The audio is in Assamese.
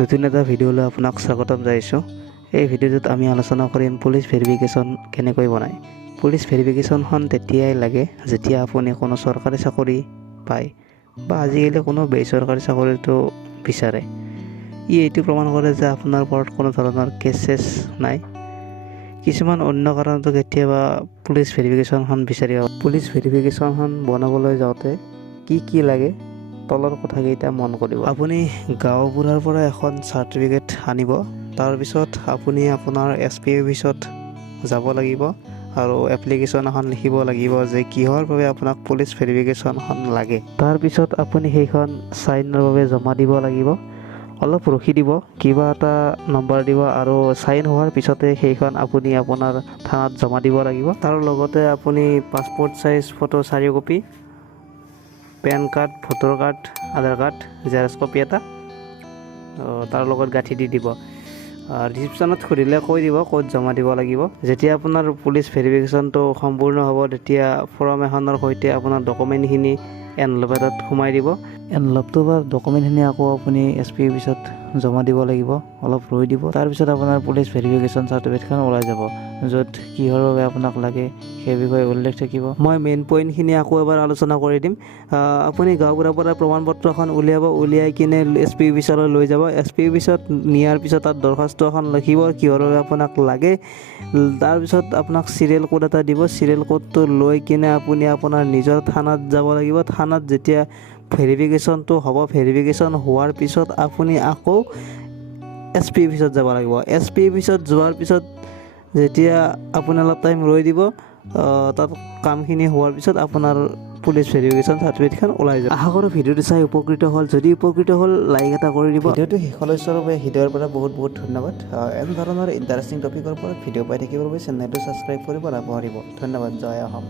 নতুন এটা ভিডিঅ'লৈ আপোনাক স্বাগতম জনাইছোঁ। এই ভিডিঅ'টোত আমি আলোচনা কৰিম পুলিচ ভেৰিফিকেশ্যন কেনেকৈ বনায়। পুলিচ ভেৰিফিকেশ্যনখন তেতিয়াই লাগে যেতিয়া আপুনি কোনো চৰকাৰী চাকৰি পায় বা আজিকালি কোনো বেচৰকাৰী চাকৰিটো বিচাৰে। এইটো প্ৰমাণ কৰে যে আপোনাৰ ওপৰত কোনো ধৰণৰ কেছ নাই। কিছুমান অন্য কাৰণতো কেতিয়াবা পুলিচ ভেৰিফিকেশ্যনখন বিচাৰি পাব। পুলিচ ভেৰিফিকেশ্যনখন বনাবলৈ যাওঁতে কি লাগে তলৰ কথাকেইটা মন কৰিব। আপুনি গাঁওবুঢ়াৰ পৰা এখন চাৰ্টিফিকেট আনিব। তাৰপিছত আপুনি আপোনাৰ SP অফিচত যাব লাগিব আৰু এপ্লিকেশ্যন এখন লিখিব লাগিব যে কিহৰ বাবে আপোনাক পুলিচ ভেৰিফিকেশ্যনখন লাগে। তাৰপিছত আপুনি সেইখন চাইনৰ বাবে জমা দিব লাগিব। অলপ ৰখি দিব, কিবা এটা নম্বৰ দিব আৰু চাইন হোৱাৰ পিছতে সেইখন আপুনি আপোনাৰ থানাত জমা দিব লাগিব। তাৰ লগতে আপুনি passport size photo 4 copy, pan card, voter card, Aadhaar card, xerox copy এটা তাৰ লগত গাঁঠি দি দিব। ৰিচিপশ্যনত সুধিলে কৈ দিব ক'ত জমা দিব লাগিব। যেতিয়া আপোনাৰ পুলিচ ভেৰিফিকেশ্যনটো সম্পূৰ্ণ হ'ব তেতিয়া ফৰ্ম এখনৰ সৈতে আপোনাৰ ডকুমেণ্টখিনি এনভেলপ এটাত সোমাই দিব। এনভেলপটো বা ডকুমেণ্টখিনি আকৌ আপুনি SP অফিচত জমা দিব লাগিব। অলপ ৰৈ দিব। তাৰপিছত আপোনাৰ পুলিচ ভেৰিফিকেশ্যন চাৰ্টিফিকেটখন ওলাই যাব, য'ত কিহৰ বাবে আপোনাক লাগে সেই বিষয়ে উল্লেখ থাকিব। মই মেইন পইণ্টখিনি আকৌ এবাৰ আলোচনা কৰি দিম। আপুনি গাঁওবুঢ়াৰ পৰা প্ৰমাণপত্ৰখন উলিয়াই কিনে SP অফিচলৈ লৈ যাব। SP অফিচত নিয়াৰ পিছত তাত দৰখাস্ত এখন লিখিব কিহৰ বাবে আপোনাক লাগে। তাৰপিছত আপোনাক চিৰিয়েল কোড এটা দিব। চিৰিয়েল কোডটো লৈ কিনে আপুনি আপোনাৰ নিজৰ থানাত যাব লাগিব। থানাত যেতিয়া ভেৰিফিকেশ্যনটো হ'ব, ভেৰিফিকেশ্যন হোৱাৰ পিছত আপুনি আকৌ SP অফিচত যাব লাগিব। SP অফিচত যোৱাৰ পিছত যেতিয়া আপুনি অলপ টাইম ৰৈ দিব, তাত কামখিনি হোৱাৰ পিছত আপোনাৰ পুলিচ ভেৰিফিকেশ্যন চাৰ্টিফিকেটখন ওলাই যাব। আশা কৰোঁ ভিডিঅ'টো চাই উপকৃত হ'ল। যদি উপকৃত হ'ল লাইক এটা কৰি দিব। ভিডিঅ'টো শেষলৈ চোৱাৰ বাবে হৃদয়ৰ পৰা বহুত ধন্যবাদ। এনে ধৰণৰ ইণ্টাৰেষ্টিং টপিকৰ পৰা ভিডিঅ' পাই থাকিবৰ বাবে চেনেলটো ছাবস্ক্ৰাইব কৰিব নাপাহৰিব। ধন্যবাদ। জয় অসম।